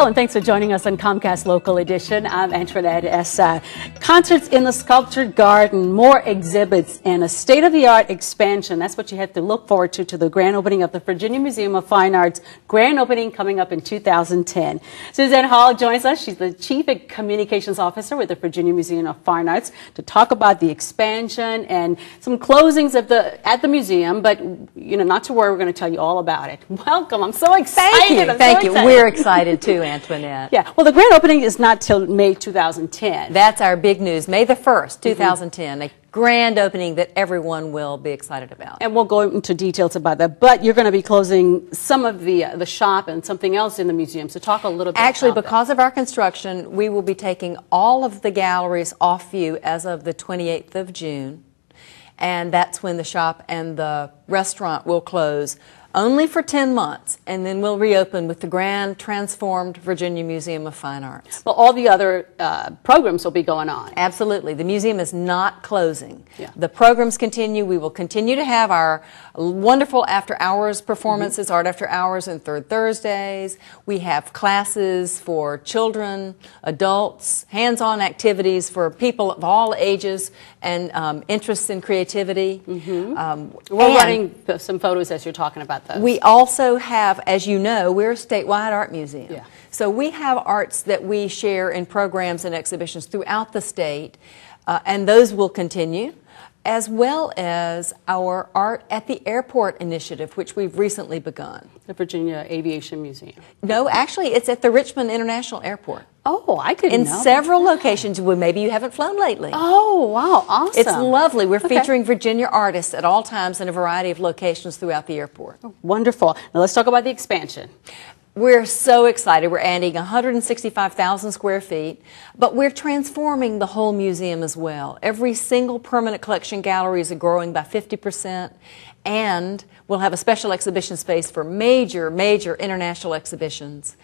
Hello, and thanks for joining us on Comcast Local Edition. I'm Antoinette Essa. Concerts in the Sculptured Garden, more exhibits, and a state-of-the-art expansion. That's what you have to look forward to the grand opening of the Virginia Museum of Fine Arts. Grand opening coming up in 2010. Suzanne Hall joins us. She's the Chief Communications Officer with the Virginia Museum of Fine Arts to talk about the expansion and some closings at the museum. But, you know, not to worry, we're going to tell you all about it. Welcome. I'm so excited. Thank you. We're excited too, Antoinette. Yeah, well, the grand opening is not till May 2010. That's our big news, May the 1st, 2010, a grand opening that everyone will be excited about. And we'll go into details about that, but you're going to be closing some of the shop and something else in the museum, so talk a little bit Actually, about because of our construction, we will be taking all of the galleries off view as of the 28th of June, and that's when the shop and the restaurant will close only for 10 months, and then we'll reopen with the grand transformed Virginia Museum of Fine Arts. Well, all the other programs will be going on. Absolutely. The museum is not closing. Yeah. The programs continue. We will continue to have our wonderful after-hours performances, Art After Hours and Third Thursdays. We have classes for children, adults, hands-on activities for people of all ages and interests in creativity. We're running some photos as you're talking about those. We also have, as you know, we're a statewide art museum. Yeah. So we have arts that we share in programs and exhibitions throughout the state, and those will continue, as well as our Art at the Airport initiative, which we've recently begun. The Virginia Aviation Museum. No, actually, it's at the Richmond International Airport. Oh, I didn't know. In several locations. Well, maybe you haven't flown lately. Oh, wow, awesome. It's lovely. We're featuring Virginia artists at all times in a variety of locations throughout the airport. Oh, wonderful. Now let's talk about the expansion. We're so excited. We're adding 165,000 square feet, but we're transforming the whole museum as well. Every single permanent collection gallery is growing by 50%, and we'll have a special exhibition space for major international exhibitions,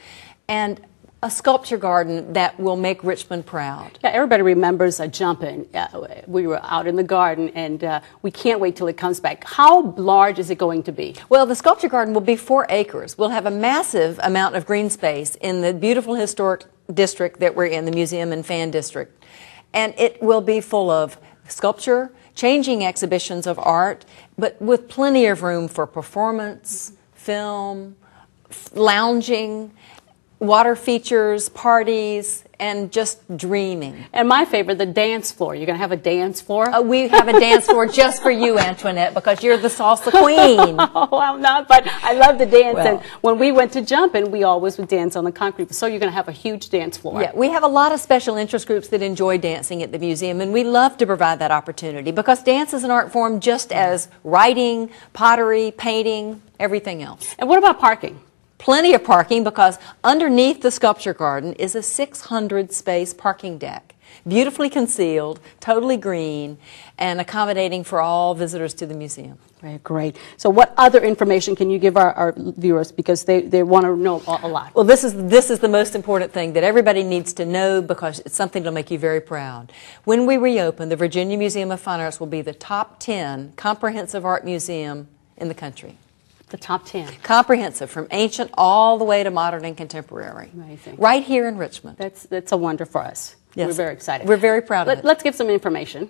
and a sculpture garden that will make Richmond proud. Yeah, everybody remembers Jumpin'. We were out in the garden, and we can't wait till it comes back. How large is it going to be? Well, the sculpture garden will be 4 acres. We'll have a massive amount of green space in the beautiful historic district that we're in, the museum and fan district. And it will be full of sculpture, changing exhibitions of art, but with plenty of room for performance, film, lounging, water features, parties, and just dreaming. And my favorite, the dance floor. You're going to have a dance floor? We have a dance floor just for you, Antoinette, because you're the salsa queen. Oh, I'm not, but I love the dance. Well, and when we went to Jumpin', we always would dance on the concrete. So you're going to have a huge dance floor. Yeah, we have a lot of special interest groups that enjoy dancing at the museum, and we love to provide that opportunity because dance is an art form just as writing, pottery, painting, everything else. And what about parking? Plenty of parking because underneath the sculpture garden is a 600-space parking deck, beautifully concealed, totally green, and accommodating for all visitors to the museum. Very great. So what other information can you give our viewers, because they want to know a lot? Well, this is the most important thing that everybody needs to know because it's something that'll make you very proud. When we reopen, the Virginia Museum of Fine Arts will be the top 10 comprehensive art museum in the country. The top 10. Comprehensive, from ancient all the way to modern and contemporary. Amazing. Right here in Richmond. That's a wonder for us. Yes. We're very excited. We're very proud of it. Let's give some information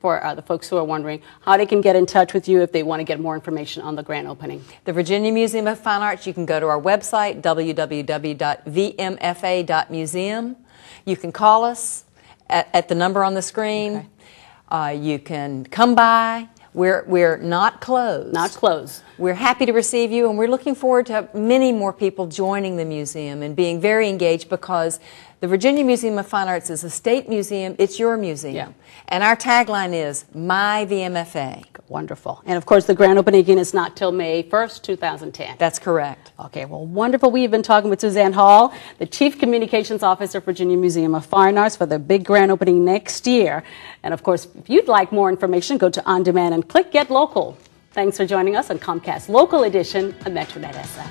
for the folks who are wondering how they can get in touch with you if they want to get more information on the grand opening. The Virginia Museum of Fine Arts, you can go to our website, www.vmfa.museum. You can call us at the number on the screen. Okay. You can come by. We're not closed. Not closed. We're happy to receive you, and we're looking forward to many more people joining the museum and being very engaged because the Virginia Museum of Fine Arts is a state museum. It's your museum. Yeah. And our tagline is, My VMFA. Wonderful. And of course, the grand opening again is not till May 1st, 2010. That's correct. Okay, well, wonderful. We've been talking with Suzanne Hall, the Chief Communications Officer for Virginia Museum of Fine Arts, for the big grand opening next year. And of course, if you'd like more information, go to On Demand and click Get Local. Thanks for joining us on Comcast Local Edition. I'm Antoinette Essa.